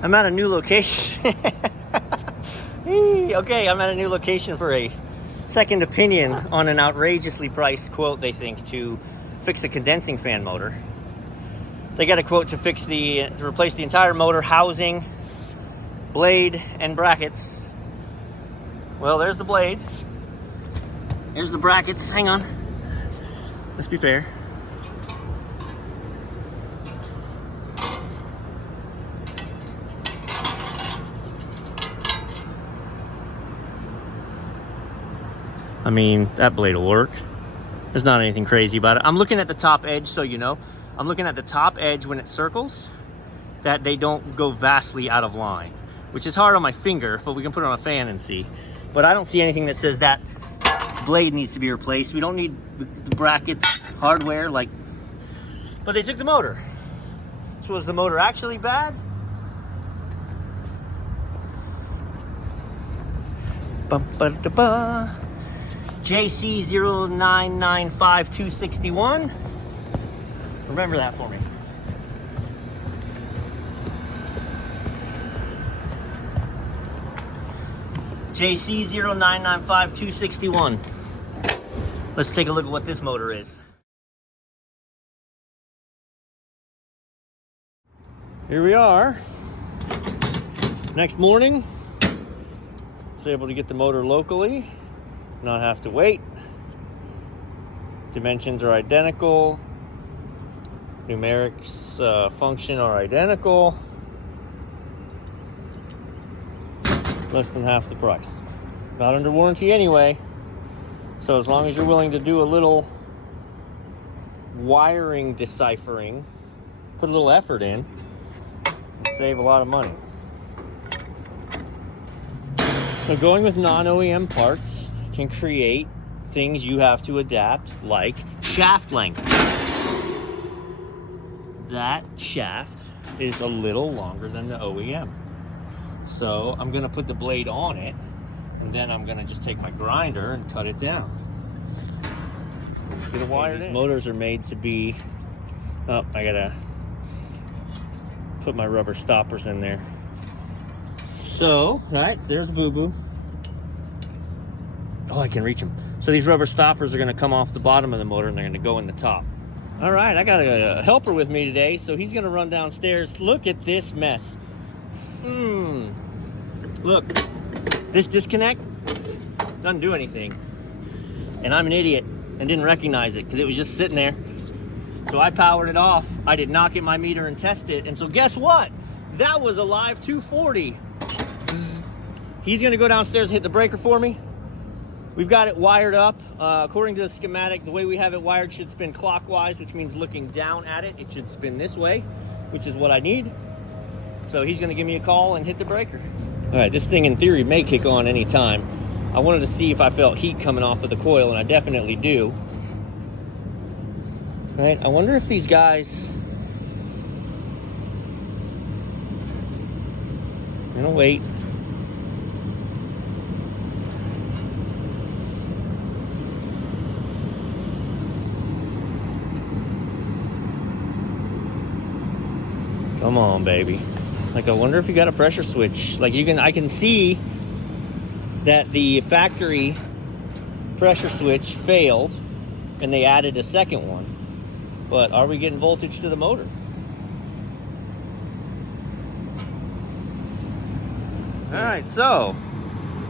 I'm at a new location. Okay, I'm at a new location for a second opinion on an outrageously priced quote, they think, to fix a condensing fan motor. They got a quote to replace the entire motor housing, blade, and brackets. Well, there's the blades. Here's the brackets. Hang on. Let's be fair. I mean, that blade will work. There's not anything crazy about it. I'm looking at the top edge, so you know. I'm looking at the top edge when it circles, that they don't go vastly out of line, which is hard on my finger, but we can put it on a fan and see. But I don't see anything that says that blade needs to be replaced. We don't need the brackets, hardware, like, but they took the motor. So was the motor actually bad? Ba-ba-da-ba. JC0995261. Remember that for me. JC0995261. Let's take a look at what this motor is. Here we are. Next morning, I was able to get the motor locally, not have to wait. Dimensions are identical. Numerics function are identical. Less than half the price. Not under warranty anyway. So as long as you're willing to do a little wiring deciphering, put a little effort in, and save a lot of money. So going with non-OEM parts can create things you have to adapt, like shaft length. That shaft is a little longer than the OEM. So I'm gonna put the blade on it, and then I'm gonna just take my grinder and cut it down. Get it wired in. These motors are made to be, oh, I gotta put my rubber stoppers in there. So, all right, there's a boo-boo. Oh, I can reach them. So these rubber stoppers are gonna come off the bottom of the motor and they're gonna go in the top. All right, I got a helper with me today, so he's gonna run downstairs. Look at this mess. Look, this disconnect doesn't do anything. And I'm an idiot and didn't recognize it because it was just sitting there. So I powered it off. I did not get my meter and test it. And so guess what? That was a live 240. He's gonna go downstairs and hit the breaker for me. We've got it wired up. According to the schematic, the way we have it wired should spin clockwise, which means looking down at it. It should spin this way, which is what I need. So he's gonna give me a call and hit the breaker. All right, this thing in theory may kick on any time. I wanted to see if I felt heat coming off of the coil, and I definitely do. All right, I wonder if these guys, I'm gonna wait. Come on, baby. Like, I wonder if you got a pressure switch. Like, I can see that the factory pressure switch failed and they added a second one. But are we getting voltage to the motor? All right, so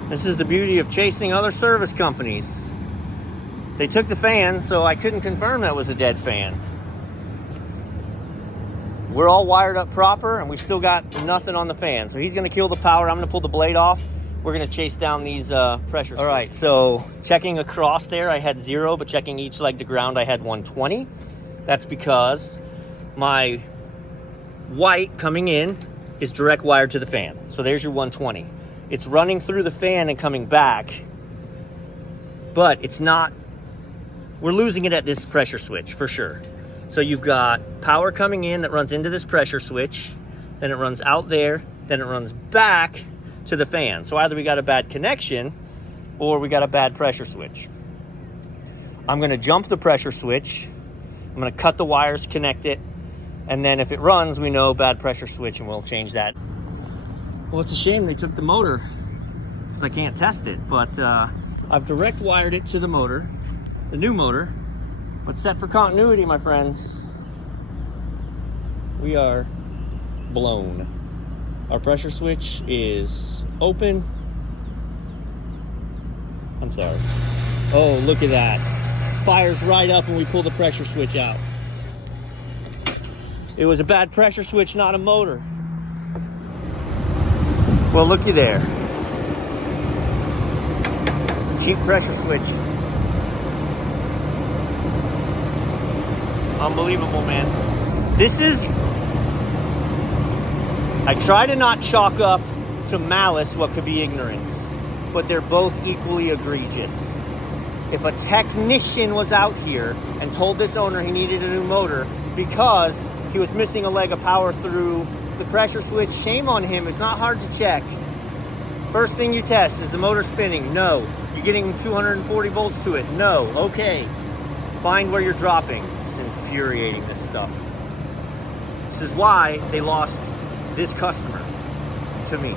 this is the beauty of chasing other service companies. They took the fan, so I couldn't confirm that was a dead fan. We're all wired up proper, and we still got nothing on the fan. So he's gonna kill the power. I'm gonna pull the blade off. We're gonna chase down these pressure. All right, so checking across there, I had 0, but checking each leg to ground, I had 120. That's because my white coming in is direct wired to the fan. So there's your 120. It's running through the fan and coming back, but it's not, we're losing it at this pressure switch for sure. So you've got power coming in that runs into this pressure switch, then it runs out there, then it runs back to the fan. So either we got a bad connection or we got a bad pressure switch. I'm gonna jump the pressure switch. I'm gonna cut the wires, connect it, and then if it runs, we know bad pressure switch and we'll change that. Well, it's a shame they took the motor because I can't test it, but I've direct wired it to the motor, the new motor, but set for continuity, my friends. We are blown. Our pressure switch is open. I'm sorry. Oh, look at that. Fires right up when we pull the pressure switch out. It was a bad pressure switch, not a motor. Well, looky there. Cheap pressure switch. Unbelievable, man. This is... I try to not chalk up to malice what could be ignorance, but they're both equally egregious. If a technician was out here and told this owner he needed a new motor because he was missing a leg of power through the pressure switch, shame on him. It's not hard to check. First thing you test, is the motor spinning? No. You're getting 240 volts to it? No. Okay. Find where you're dropping. It's infuriating, this stuff. This is why they lost this customer to me.